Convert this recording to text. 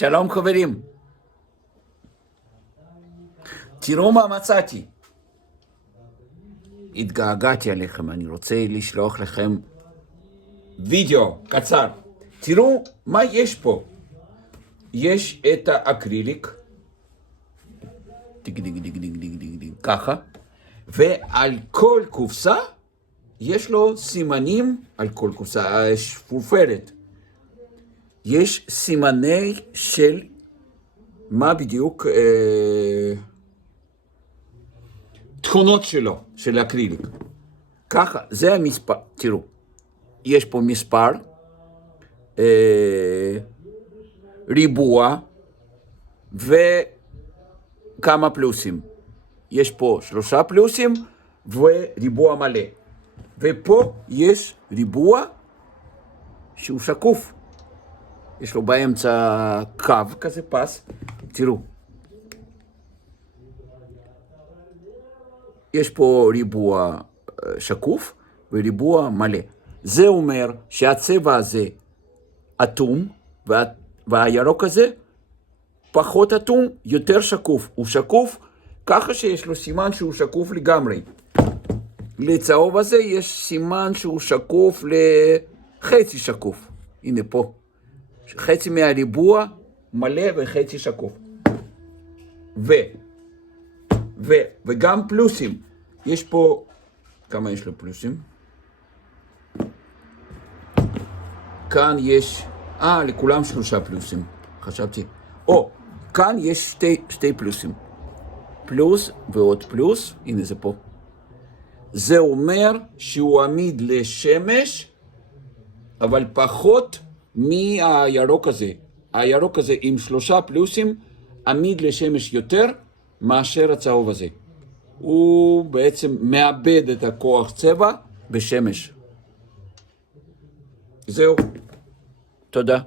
שלום חברים. תראו מה מצאתי. התגעגעתי עליכם, אני רוצה לשלוח לכם וידאו קצר. תראו מה יש פה. יש את האקריליק, ככה, ועל כל קופסה יש לו סימנים, על כל קופסה שפופרת. יש סימני של מה בדיוק תכונות שלו, של האקריליק. ככה, זה המספר, תראו, יש פה מספר, ריבוע וכמה פלוסים. יש פה 3 פלוסים וריבוע מלא. ופה יש ריבוע שהוא שקוף. יש לו באמצע קו כזה, פס. תראו. יש פה ריבוע שקוף וריבוע מלא. זה אומר שהצבע הזה אטום, והירוק הזה פחות אטום, יותר שקוף. הוא שקוף ככה שיש לו סימן שהוא שקוף לגמרי. לצהוב הזה יש סימן שהוא שקוף לחצי שקוף. הנה פה. חצי מהריבוע מלא וחצי שקוף. וגם פלוסים. יש פה, כמה יש לו פלוסים? כאן יש, לכולם 3 פלוסים. חשבתי. כאן יש שתי פלוסים. פלוס ועוד פלוס. הנה זה פה. זה אומר שהוא עמיד לשמש, אבל פחות מהירוק הזה. הירוק הזה עם 3 פלוסים עמיד לשמש יותר מאשר הצהוב הזה. הוא בעצם מאבד את הכוח צבע בשמש. זהו. תודה.